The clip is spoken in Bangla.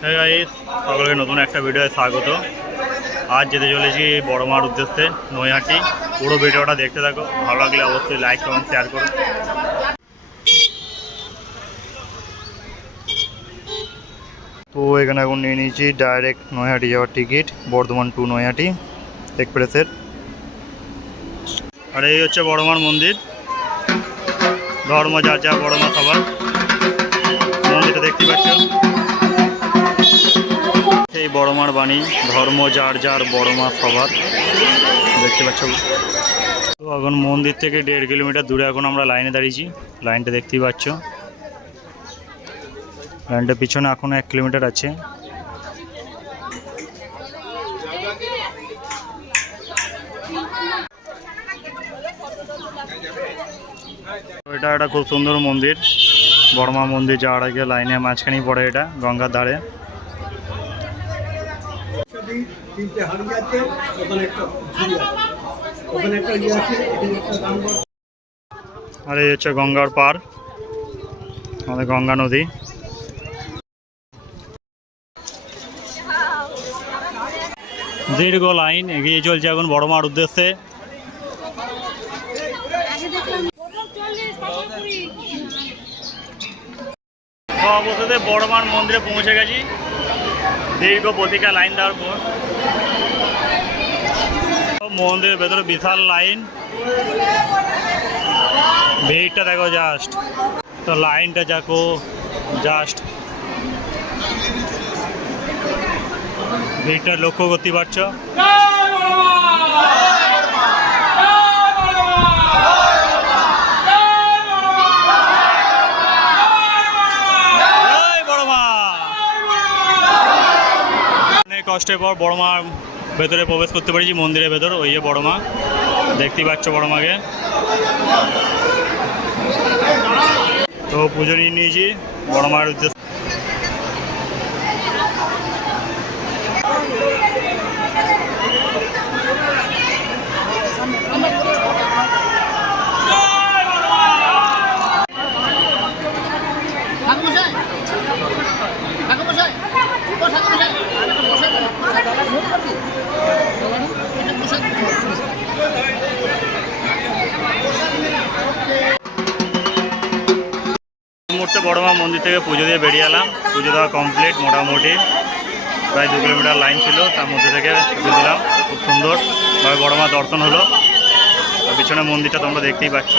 হ্যাঁ গাইস, সকলকে নতুন একটা ভিডিওতে স্বাগত। আজ যেতে চলেছি বড় মার উদ্দেশ্যে নৈহাটি। পুরো ভিডিওটা দেখতে থাকো, ভালো লাগলে অবশ্যই লাইক কমেন্ট শেয়ার করো। তো এখানে এখন নিয়ে নিয়েছি ডাইরেক্ট নৈহাটি যাওয়ার টিকিট, বর্ধমান টু নৈহাটি এক্সপ্রেসের। আর এই হচ্ছে বড় মার মন্দির, ধর্ম যার যা বড় মা সবার। মন্দিরটা দেখতে পাচ্ছ, এই বড় মার বাণী, ধর্ম যার যার বড় মা সবার, দেখতে পাচ্ছ। তো এখন মন্দির থেকে 1.5 কিলোমিটার দূরে এখন আমরা লাইনে দাঁড়িয়েছি। লাইনটা দেখতেই পাচ্ছ, লাইনটা পিছনে এখনো 1 কিলোমিটার আছে। এটা একটা খুব সুন্দর মন্দির, বড় মা মন্দির যাওয়ার আগে লাইনে মাঝখানেই পড়ে, এটা গঙ্গার ধারে। আর এই হচ্ছে গঙ্গার পার, আমাদের গঙ্গা নদী। দীর্ঘ লাইন এগিয়ে চলছে এখন বড় মার উদ্দেশ্যে। অবশেষে বড় মার মন্দিরে পৌঁছে গেছি, দীর্ঘ প্রতীক্ষা লাইন দেওয়ার পর। মন্দিরের ভেতরে বিশাল লাইন, ভিড়টা দেখো জাস্ট, তো লাইনটা দেখো জাস্ট, ভিড়টা লক্ষ্য করতে পারছো। অনেক কষ্টের পর বড় মার ভেতরে প্রবেশ করতে পেরেছি, মন্দিরের ভেতর। ওই যে বড় মা, দেখতেই পাচ্ছ বড় মাকে। তো পুজো নিয়ে নিয়েছি বড় মায়ের উদ্দেশ্যে। মুহূর্তে বড় মা মন্দির থেকে পুজো দিয়ে বেরিয়ে এলাম। পুজো দেওয়া কমপ্লিট, মোটামুটি প্রায় 2 কিলোমিটার লাইন ছিল, তার মধ্যে থেকে পুজো দিলাম। খুব সুন্দরভাবে বড় মা দর্শন হলো। আর পিছনে মন্দিরটা তোমরা দেখতেই পাচ্ছ।